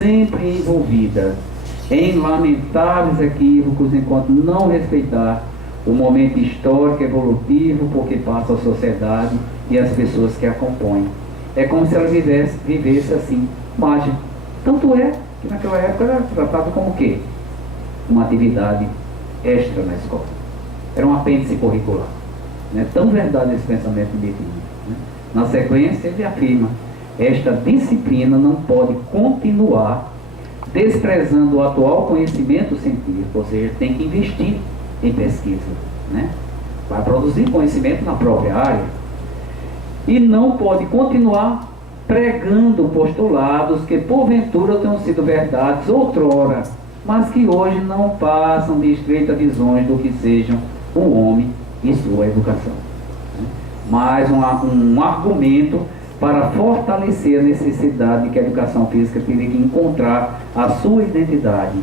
sempre envolvida em lamentáveis equívocos enquanto não respeitar o momento histórico evolutivo por que passa a sociedade e as pessoas que a compõem. É como se ela vivesse assim, mágica. Tanto é que naquela época era tratado como o quê? Uma atividade extra na escola. Era um apêndice curricular. Não é tão verdade esse pensamento de Medina, né? Na sequência ele afirma: esta disciplina não pode continuar desprezando o atual conhecimento científico, ou seja, tem que investir em pesquisa, né? Vai produzir conhecimento na própria área. E não pode continuar pregando postulados que porventura tenham sido verdades outrora, mas que hoje não passam de estreitas visões do que sejam o homem e sua educação. Mais um argumento para fortalecer a necessidade de que a educação física teria que encontrar a sua identidade.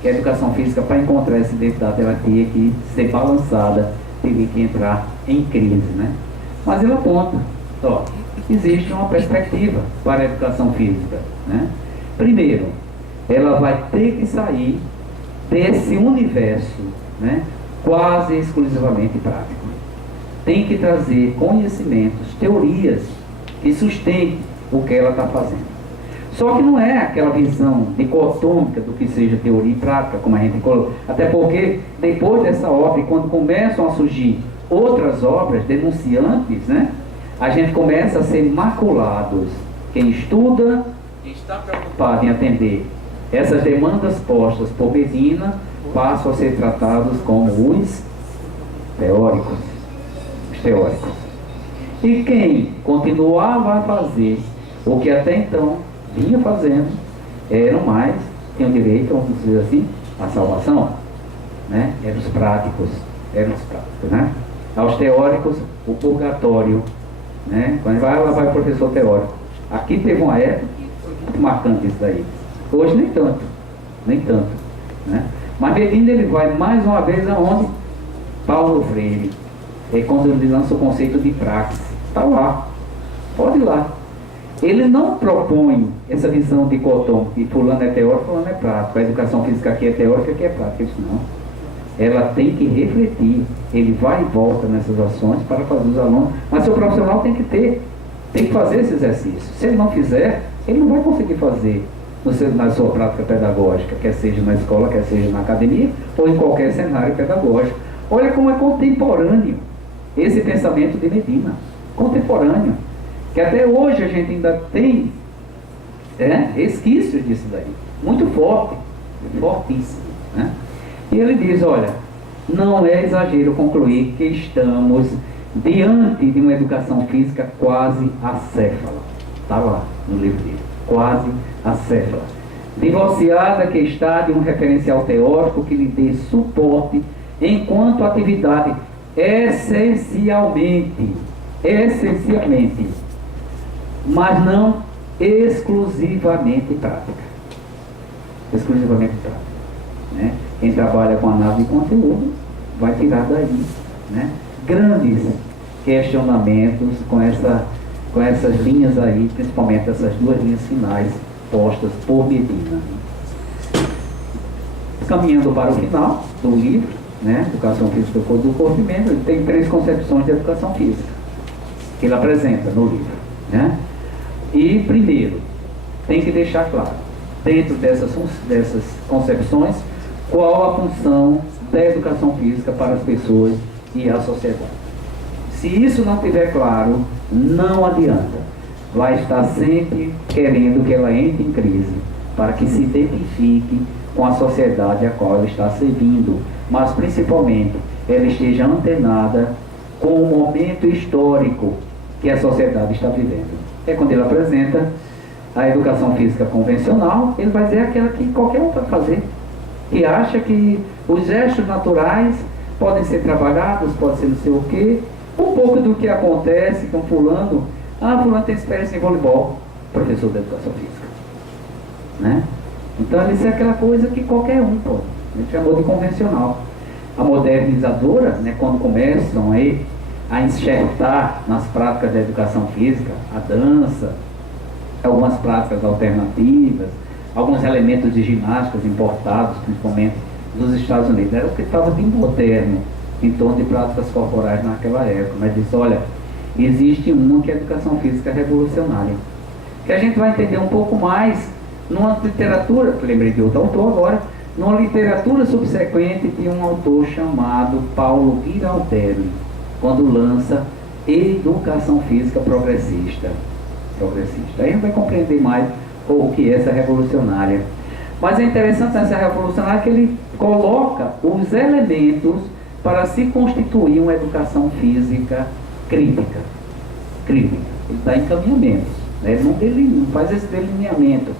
Que a educação física, para encontrar essa identidade, ela teria que ser balançada, teria que entrar em crise, né? Mas ele aponta, ó, existe uma perspectiva para a educação física, né? Primeiro, ela vai ter que sair desse universo, né, quase exclusivamente prático. Tem que trazer conhecimentos, teorias que sustentem o que ela está fazendo. Só que não é aquela visão dicotômica do que seja teoria e prática, como a gente colocou. Até porque, depois dessa obra, e quando começam a surgir outras obras denunciantes, né, a gente começa a ser maculados. Quem estuda, quem está preocupado em atender essas demandas postas por Medina, passam a ser tratados como os teóricos. Os teóricos. E quem continuava a fazer o que até então vinha fazendo, eram mais, tinham direito, vamos dizer assim, à salvação, né? Eram os práticos, né? Aos teóricos, o purgatório, né? Quando vai, lá vai o professor teórico. Aqui teve uma época que foi muito marcante isso daí. Hoje nem tanto, né? Mas Medina, ele vai mais uma vez aonde? Paulo Freire. É quando ele lança o conceito de praxis. Está lá, pode ir lá. Ele não propõe essa visão dicotômica de fulano é teórico, fulano é prático. A educação física aqui é teórica, aqui é prática. Isso não. Ela tem que refletir. Ele vai e volta nessas ações para fazer os alunos. Mas o profissional tem que fazer esse exercício. Se ele não fizer, ele não vai conseguir fazer na sua prática pedagógica, quer seja na escola, quer seja na academia, ou em qualquer cenário pedagógico. Olha como é contemporâneo esse pensamento de Medina. Contemporâneo, que até hoje a gente ainda tem resquícios disso daí, muito forte, fortíssimo, né? E ele diz, olha, não é exagero concluir que estamos diante de uma educação física quase acéfala. Está lá no livro dele, quase acéfala, divorciada que está de um referencial teórico que lhe dê suporte enquanto atividade essencialmente, mas não exclusivamente prática. Exclusivamente prática, né? Quem trabalha com análise de conteúdo vai tirar daí, né, grandes questionamentos com essas linhas aí, principalmente essas duas linhas finais postas por Medina. Caminhando para o final do livro, né, Educação Física do Corpo e Mente, ele tem 3 concepções de educação física que ele apresenta no livro, né? E primeiro, tem que deixar claro, dentro dessas concepções, qual a função da educação física para as pessoas e a sociedade. Se isso não estiver claro, não adianta. Vai estar sempre querendo que ela entre em crise, para que se identifique com a sociedade a qual ela está servindo, mas principalmente ela esteja antenada com o momento histórico que a sociedade está vivendo. É quando ele apresenta a educação física convencional, ele vai dizer aquela que qualquer um pode fazer, que acha que os gestos naturais podem ser trabalhados, pode ser não sei o quê, um pouco do que acontece com fulano. Fulano tem experiência em voleibol, professor de educação física, né? Então isso é aquela coisa que qualquer um pode. A gente chamou de convencional. A modernizadora, né, quando começam aí a enxertar nas práticas da educação física, a dança, algumas práticas alternativas, alguns elementos de ginásticas importados, principalmente dos Estados Unidos. Era o que estava de moderno em torno de práticas corporais naquela época. Mas diz, olha, existe uma que é a educação física revolucionária, que a gente vai entender um pouco mais numa literatura, lembrei de outro autor agora, numa literatura subsequente de um autor chamado Paulo Giraldelli, quando lança Educação Física Progressista. Aí a gente vai compreender mais o que é essa revolucionária. Mas é interessante essa revolucionária que ele coloca os elementos para se constituir uma educação física crítica. Ele dá encaminhamentos, né? Ele não faz esse delineamento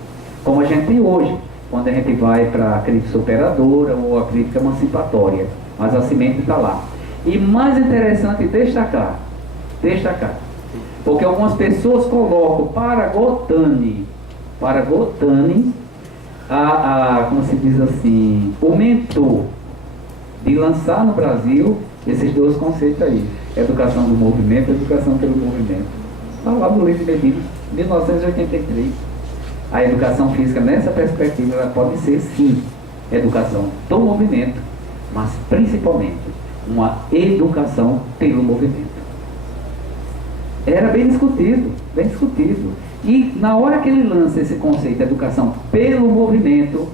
como a gente tem hoje, quando a gente vai para a crítica superadora ou a crítica emancipatória, mas a semente está lá. E mais interessante destacar, porque algumas pessoas colocam para Gotani, como se diz assim, o mentor de lançar no Brasil esses dois conceitos aí, educação do movimento e educação pelo movimento. Está lá no livro de Medina, 1983. A educação física, nessa perspectiva, ela pode ser, sim, educação do movimento, mas principalmente uma educação pelo movimento. Era bem discutido. E na hora que ele lança esse conceito de educação pelo movimento,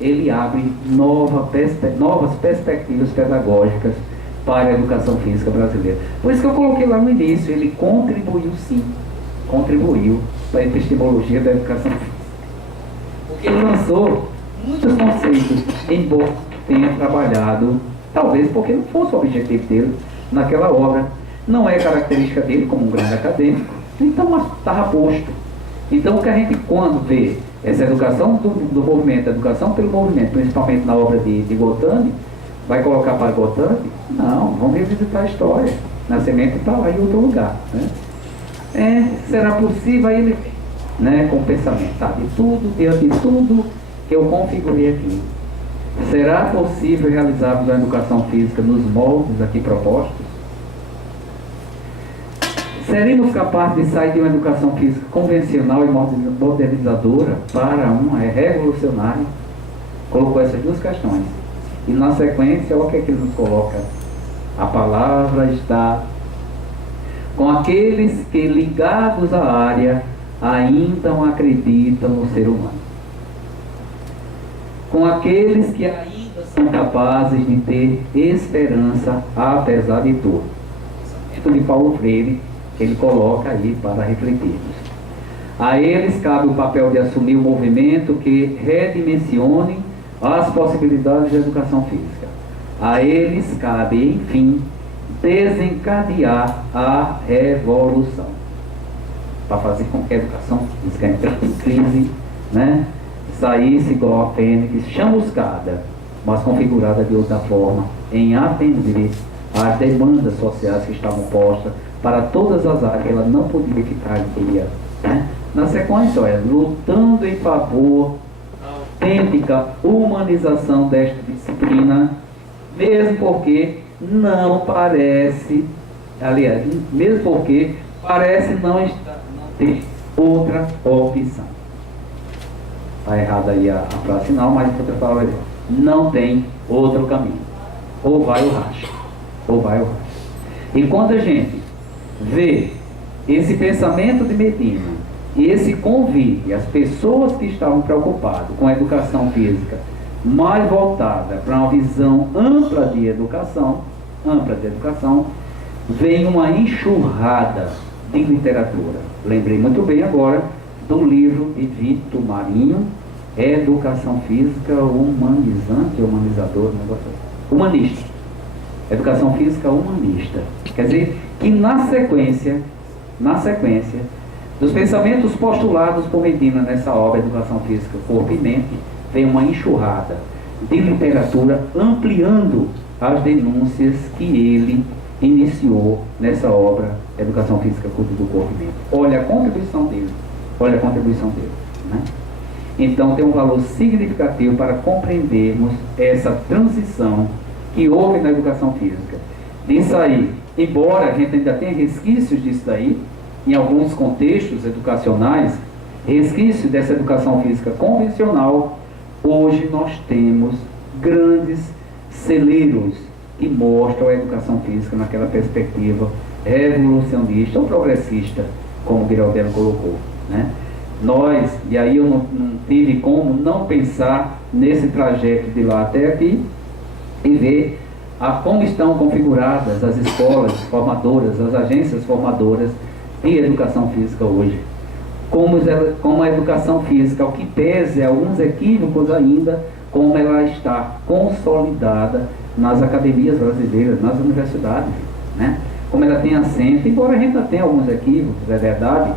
ele abre novas perspectivas pedagógicas para a educação física brasileira. Por isso que eu coloquei lá no início, ele contribuiu para a epistemologia da educação física. Porque ele lançou muitos conceitos, embora tenha trabalhado, talvez porque não fosse o objetivo dele naquela obra. Não é característica dele como um grande acadêmico, então estava posto. Então o que a gente, quando vê essa educação do movimento, a educação pelo movimento, principalmente na obra de Gotani, vai colocar para Gotani? Não, vamos revisitar a história. Nascimento está lá em outro lugar, né? Será possível aí ele, né, com o pensamento, diante de tudo que eu configurei aqui, será possível realizarmos a educação física nos moldes aqui propostos? Seremos capazes de sair de uma educação física convencional e modernizadora para uma revolucionária? Colocou essas duas questões. E na sequência, olha o que é que ele nos coloca. A palavra está com aqueles que, ligados à área, ainda acreditam no ser humano. Com aqueles que ainda são capazes de ter esperança apesar de tudo. Isso de Paulo Freire, que ele coloca aí para refletirmos. A eles cabe o papel de assumir o movimento que redimensione as possibilidades da educação física. A eles cabe, enfim, desencadear a revolução, para fazer com que a educação física entrasse em crise, né? Saísse igual a fênix, chamuscada, mas configurada de outra forma, em atender às demandas sociais que estavam postas para todas as áreas, ela não podia ficar em dia, né? Na sequência, olha, lutando em favor da autêntica humanização desta disciplina, mesmo porque não parece, aliás, mesmo porque parece não ter outra opção. Está errada aí a frase final, mas outra palavra não tem outro caminho. Ou vai ou racha. E quando a gente vê esse pensamento de Medina e esse convite às pessoas que estavam preocupadas com a educação física mais voltada para uma visão ampla de educação, vem uma enxurrada de literatura. Lembrei muito bem agora do livro de Vitor Marinho, Educação Física Humanizador, humanista. Educação Física Humanista. Quer dizer, que na sequência dos pensamentos postulados por Medina nessa obra Educação Física, Corpo e Mente, vem uma enxurrada de literatura ampliando as denúncias que ele iniciou nessa obra Educação Física, Culto do Corpo e Mente. Olha a contribuição dele, né? Então tem um valor significativo para compreendermos essa transição que houve na educação física. Disso aí, embora a gente ainda tenha resquícios disso daí, em alguns contextos educacionais, resquício dessa educação física convencional, hoje nós temos grandes celeiros que mostram a educação física naquela perspectiva revolucionista ou progressista, como o Giraldelli colocou, né? Nós, e aí eu não tive como não pensar nesse trajeto de lá até aqui e ver como estão configuradas as escolas formadoras, as agências formadoras de educação física hoje. Como a educação física, ao que pese alguns equívocos ainda, como ela está consolidada nas academias brasileiras, nas universidades, né? Como ela tem assento, embora a gente ainda tenha alguns equívocos, é verdade,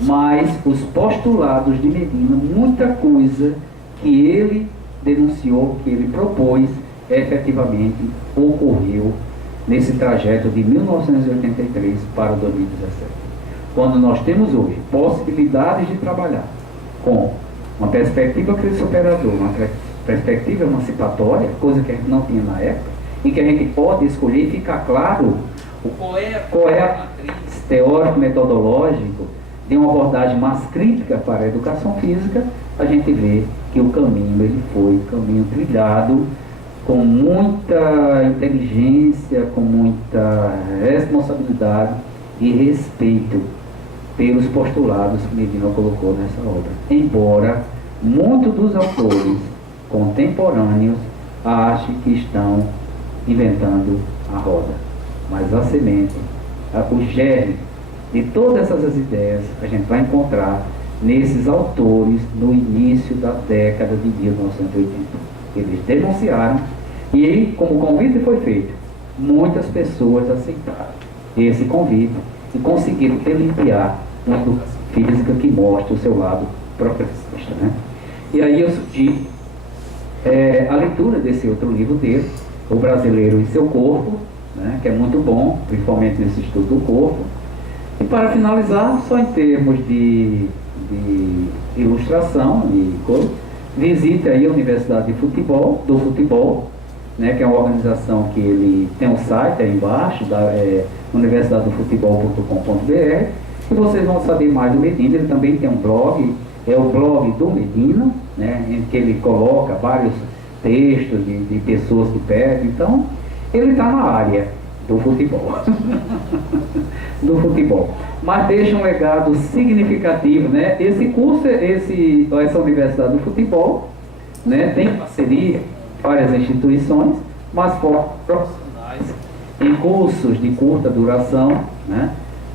mas os postulados de Medina, muita coisa que ele denunciou, que ele propôs, efetivamente ocorreu nesse trajeto de 1983 para 2017. Quando nós temos hoje possibilidades de trabalhar com uma perspectiva crescioperadora, uma perspectiva emancipatória, coisa que a gente não tinha na época, e que a gente pode escolher e ficar claro qual é a matriz teórico-metodológico de uma abordagem mais crítica para a educação física, a gente vê que o caminho ele foi caminho trilhado com muita inteligência, com muita responsabilidade e respeito pelos postulados que Medina colocou nessa obra. Embora muitos dos autores contemporâneos achem que estão inventando a roda, mas a semente, o germe de todas essas ideias a gente vai encontrar nesses autores no início da década de 1980. Eles denunciaram e, como o convite foi feito, muitas pessoas aceitaram esse convite e conseguiram telempiar uma educação física que mostra o seu lado progressista, né? E aí eu sugiro a leitura desse outro livro dele, O Brasileiro e Seu Corpo, né, que é muito bom, principalmente nesse estudo do corpo. E para finalizar, só em termos de ilustração e coisa, visite aí a Universidade de Futebol, do Futebol, né, que é uma organização que ele tem um site aí embaixo, universidadedofutebol.com.br, e vocês vão saber mais do Medina. Ele também tem um blog, é o blog do Medina, né, em que ele coloca vários textos de pessoas que pedem. Então, ele está na área do futebol, do futebol, mas deixa um legado significativo, né? Esse curso, essa Universidade do Futebol, né, tem parceria com várias instituições, mas forma profissionais em cursos de curta duração, né,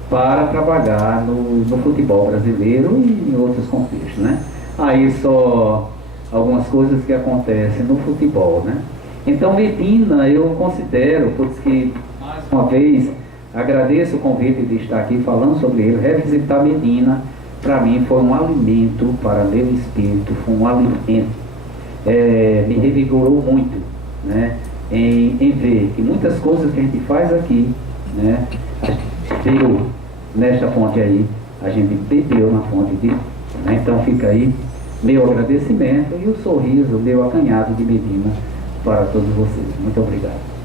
para trabalhar no futebol brasileiro e em outros contextos, né? Aí só algumas coisas que acontecem no futebol, né? Então, Medina, eu considero, porque mais uma vez agradeço o convite de estar aqui falando sobre ele. Revisitar Medina, para mim, foi um alimento para meu espírito, foi um alimento, me revigorou muito, né, em ver que muitas coisas que a gente faz aqui, né, a gente bebeu nesta fonte aí, a gente bebeu na fonte de, né? Então fica aí meu agradecimento e o sorriso, meu acanhado de Medina para todos vocês. Muito obrigado.